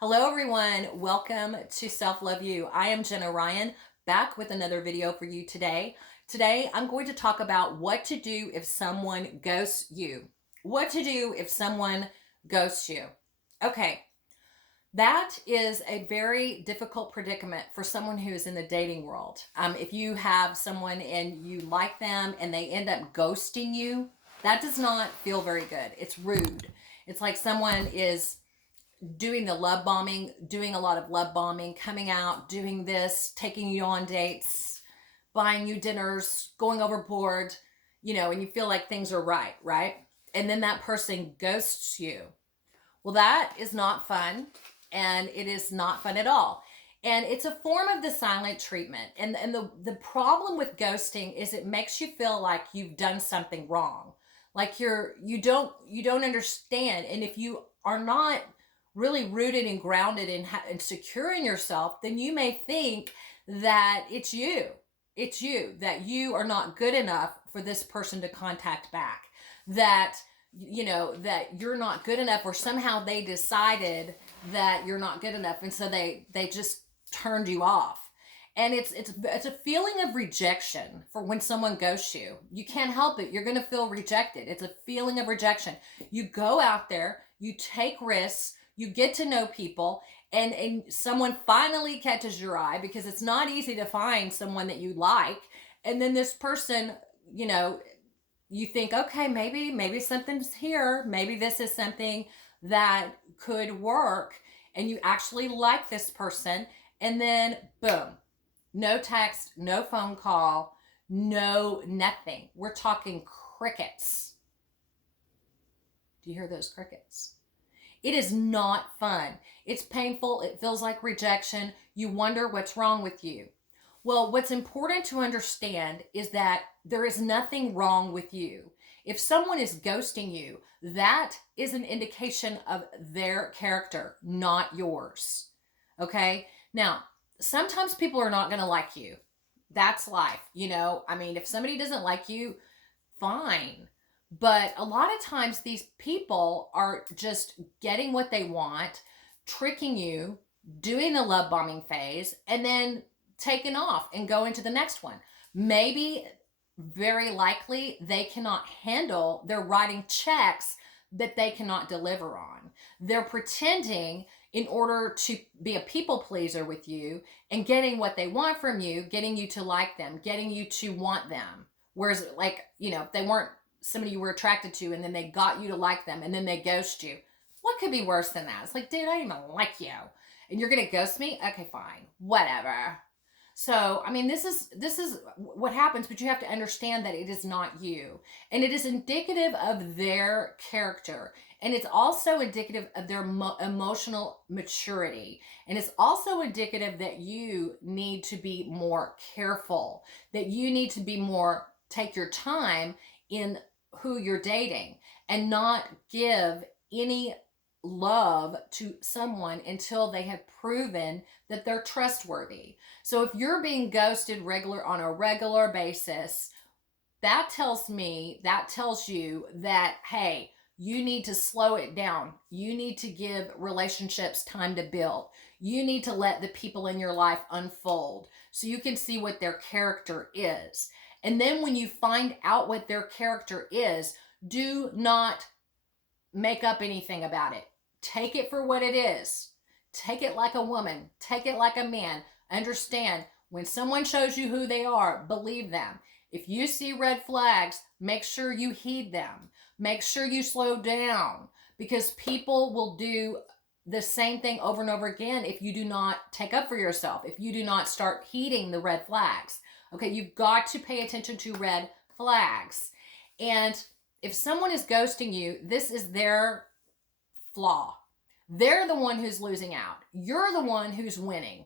Hello everyone, welcome to Self Love You. I am Jenna Ryan, back with another video for you today. Today I'm going to talk about what to do if someone ghosts you. What to do if someone ghosts you. Okay, that is a very difficult predicament for someone who is in the dating world. If you have someone and you like them and they end up ghosting you, that does not feel very good. It's rude. It's like someone is doing the love bombing, doing a lot of love bombing, coming out, doing this, taking you on dates, buying you dinners, going overboard, and you feel like things are right, right? And then that person ghosts you. Well, that is not fun, and it is not fun at all. And it's a form of the silent treatment. And the problem with ghosting is it makes you feel like you've done something wrong. Like you don't understand. And if you are not really rooted and grounded and secure in yourself, then you may think that it's you. It's you, that you are not good enough for this person to contact back. That you're not good enough, or somehow they decided that you're not good enough. And so they just turned you off. And it's a feeling of rejection for when someone ghosts you. You can't help it. You're going to feel rejected. It's a feeling of rejection. You go out there, you take risks, you get to know people, and someone finally catches your eye, because it's not easy to find someone that you like. And then this person, you think, okay, maybe something's here. Maybe this is something that could work. And you actually like this person. And then boom, no text, no phone call, no nothing. We're talking crickets. Do you hear those crickets? It is not fun. It's painful. It feels like rejection. You wonder what's wrong with you. Well, what's important to understand is that there is nothing wrong with you. If someone is ghosting you, that is an indication of their character, not yours. Okay? Now, sometimes people are not going to like you. That's life. If somebody doesn't like you, fine. But a lot of times these people are just getting what they want, tricking you, doing the love bombing phase, and then taking off and going to the next one. Maybe, very likely, they cannot handle, they're writing checks that they cannot deliver on. They're pretending in order to be a people pleaser with you and getting what they want from you, getting you to like them, getting you to want them. Whereas, if they weren't somebody you were attracted to, and then they got you to like them, and then they ghost you. What could be worse than that? It's like, dude, I don't even like you, and you're gonna ghost me? Okay, fine, whatever. So, this is what happens, but you have to understand that it is not you, and it is indicative of their character, and it's also indicative of their emotional maturity, and it's also indicative that you need to be more careful, that you need to be more, take your time in who you're dating, and not give any love to someone until they have proven that they're trustworthy. So if you're being ghosted on a regular basis, that tells you that, hey, you need to slow it down. You need to give relationships time to build. You need to let the people in your life unfold so you can see what their character is. And then when you find out what their character is, do not make up anything about it. Take it for what it is. Take it like a woman. Take it like a man. Understand, when someone shows you who they are, believe them. If you see red flags, make sure you heed them. Make sure you slow down, because people will do the same thing over and over again if you do not take up for yourself, if you do not start heeding the red flags. Okay, you've got to pay attention to red flags. And if someone is ghosting you, this is their flaw. They're the one who's losing out. You're the one who's winning.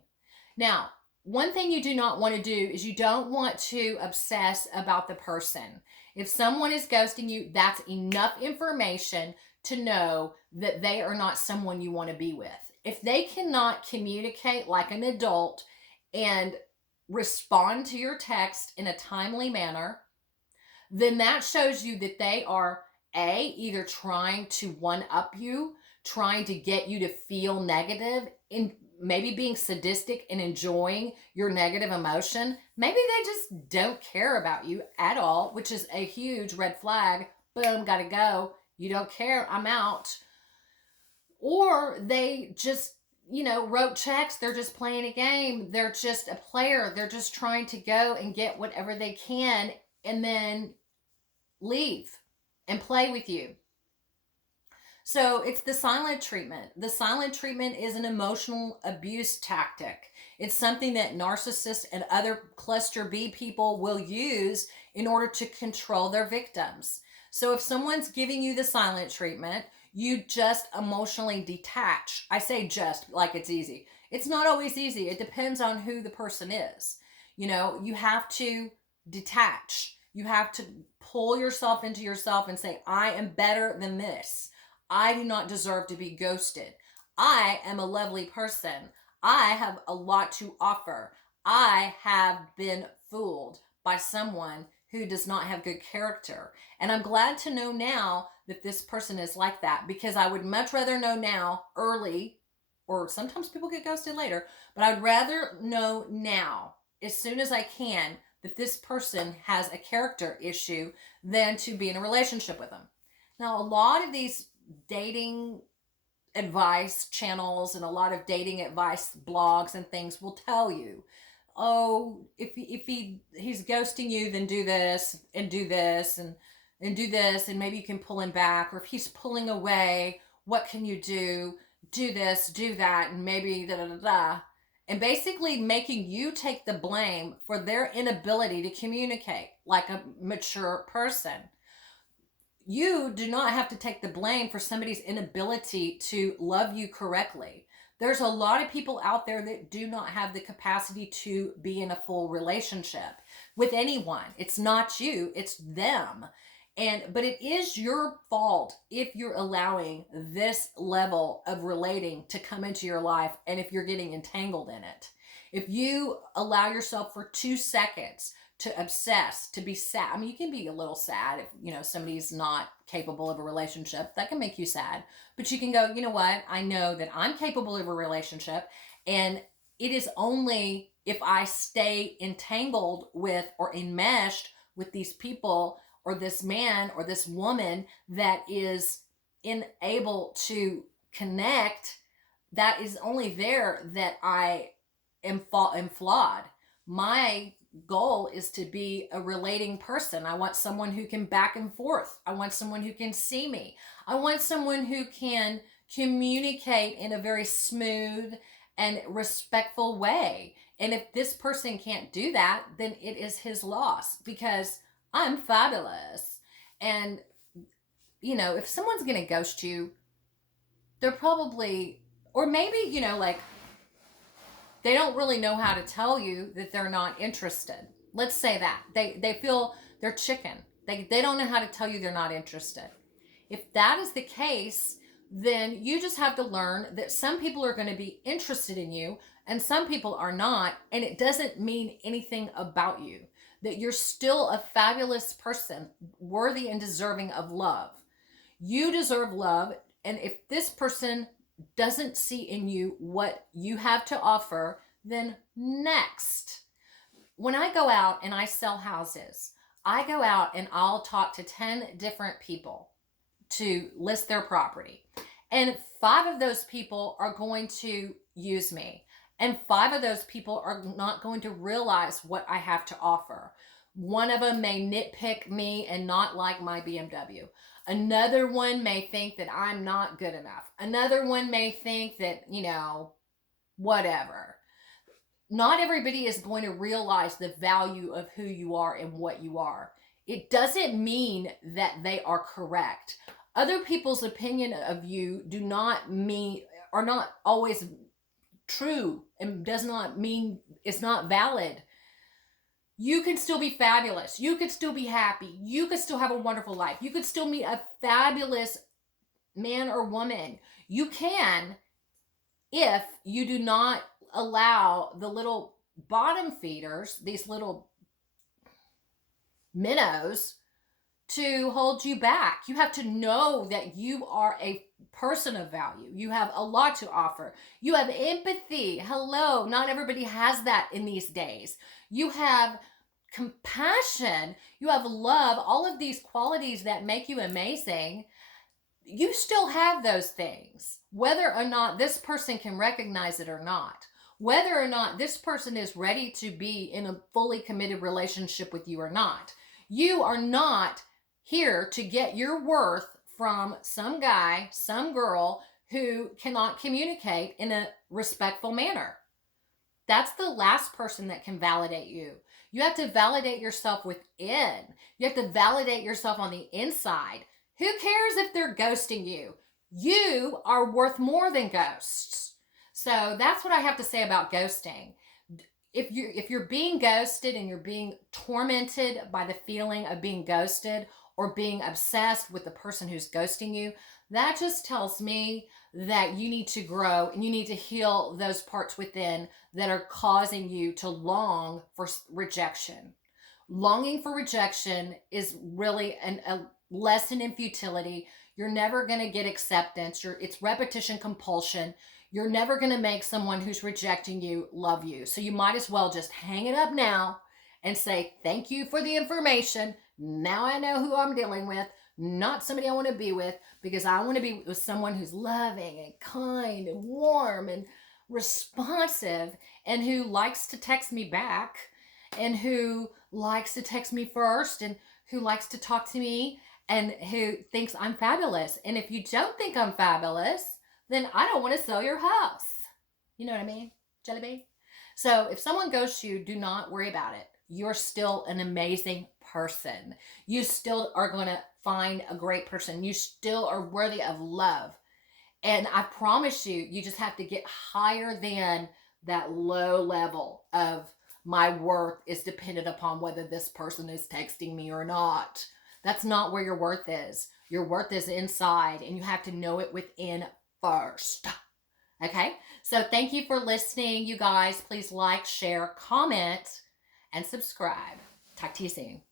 Now, one thing you do not want to do is you don't want to obsess about the person. If someone is ghosting you, that's enough information to know that they are not someone you want to be with. If they cannot communicate like an adult and respond to your text in a timely manner, then that shows you that they are either trying to one up you, trying to get you to feel negative, in maybe being sadistic and enjoying your negative emotion. Maybe they just don't care about you at all, which is a huge red flag. Boom, gotta go. You don't care, I'm out. Or they just, wrote checks. They're just playing a game. They're just a player. They're just trying to go and get whatever they can and then leave and play with you. So it's the silent treatment. The silent treatment is an emotional abuse tactic. It's something that narcissists and other cluster B people will use in order to control their victims. So if someone's giving you the silent treatment, you just emotionally detach. I say just like it's easy. It's not always easy. It depends on who the person is. You have to detach. You have to pull yourself into yourself and say, I am better than this. I do not deserve to be ghosted. I am a lovely person. I have a lot to offer. I have been fooled by someone who does not have good character. And I'm glad to know now that this person is like that, because I would much rather know now early, or sometimes people get ghosted later, but I'd rather know now as soon as I can that this person has a character issue than to be in a relationship with them. Now, a lot of these dating advice channels and a lot of dating advice blogs and things will tell you, oh, if he's ghosting you, then do this and do this and do this, and maybe you can pull him back. Or if he's pulling away, what can you do? Do this, do that, and maybe da da da da. And basically making you take the blame for their inability to communicate like a mature person. You do not have to take the blame for somebody's inability to love you correctly. There's a lot of people out there that do not have the capacity to be in a full relationship with anyone. It's not you, it's them. But it is your fault if you're allowing this level of relating to come into your life, and if you're getting entangled in it. If you allow yourself for 2 seconds to obsess, to be sad. I mean, you can be a little sad if, somebody's not capable of a relationship. That can make you sad. But you can go, you know what? I know that I'm capable of a relationship, and it is only if I stay entangled with or enmeshed with these people or this man or this woman that is unable to connect, that is only there that I am flawed. My goal is to be a relating person. I want someone who can back and forth. I want someone who can see me. I want someone who can communicate in a very smooth and respectful way. And if this person can't do that, then it is his loss, because I'm fabulous. And, if someone's going to ghost you, they're probably, or maybe, they don't really know how to tell you that they're not interested. Let's say that. They feel they're chicken. They don't know how to tell you they're not interested. If that is the case, then you just have to learn that some people are going to be interested in you and some people are not, and it doesn't mean anything about you. That you're still a fabulous person, worthy and deserving of love. You deserve love, and if this person doesn't see in you what you have to offer, then next. When I go out and I sell houses, I go out and I'll talk to 10 different people to list their property. And 5 of those people are going to use me. And 5 of those people are not going to realize what I have to offer. One of them may nitpick me and not like my BMW. Another one may think that I'm not good enough. Another one may think that, whatever. Not everybody is going to realize the value of who you are and what you are. It doesn't mean that they are correct. Other people's opinion of you are not always true, and does not mean it's not valid. You can still be fabulous. You could still be happy. You could still have a wonderful life. You could still meet a fabulous man or woman. You can, if you do not allow the little bottom feeders, these little minnows, to hold you back. You have to know that you are a person of value. You have a lot to offer. You have empathy. Hello, not everybody has that in these days. You have compassion. You have love. All of these qualities that make you amazing. You still have those things, whether or not this person can recognize it or not. Whether or not this person is ready to be in a fully committed relationship with you or not. You are not here to get your worth from some guy, some girl who cannot communicate in a respectful manner. That's the last person that can validate you. You have to validate yourself within. You have to validate yourself on the inside. Who cares if they're ghosting you? You are worth more than ghosts. So that's what I have to say about ghosting. If you're being ghosted and you're being tormented by the feeling of being ghosted or being obsessed with the person who's ghosting you, that just tells me that you need to grow and you need to heal those parts within that are causing you to long for rejection. Longing for rejection is really a lesson in futility. You're never going to get acceptance. It's repetition compulsion. You're never going to make someone who's rejecting you love you. So you might as well just hang it up now and say, thank you for the information. Now I know who I'm dealing with, not somebody I want to be with, because I want to be with someone who's loving and kind and warm and responsive and who likes to text me back and who likes to text me first and who likes to talk to me and who thinks I'm fabulous. And if you don't think I'm fabulous, then I don't want to sell your house. You know what I mean? Jelly bean? So if someone ghosts you, do not worry about it. You're still an amazing person. You still are going to find a great person. You still are worthy of love. And I promise you, you just have to get higher than that low level of my worth is dependent upon whether this person is texting me or not. That's not where your worth is. Your worth is inside, and you have to know it within first. Okay? So thank you for listening, you guys. Please like, share, comment, and subscribe. Talk to you soon.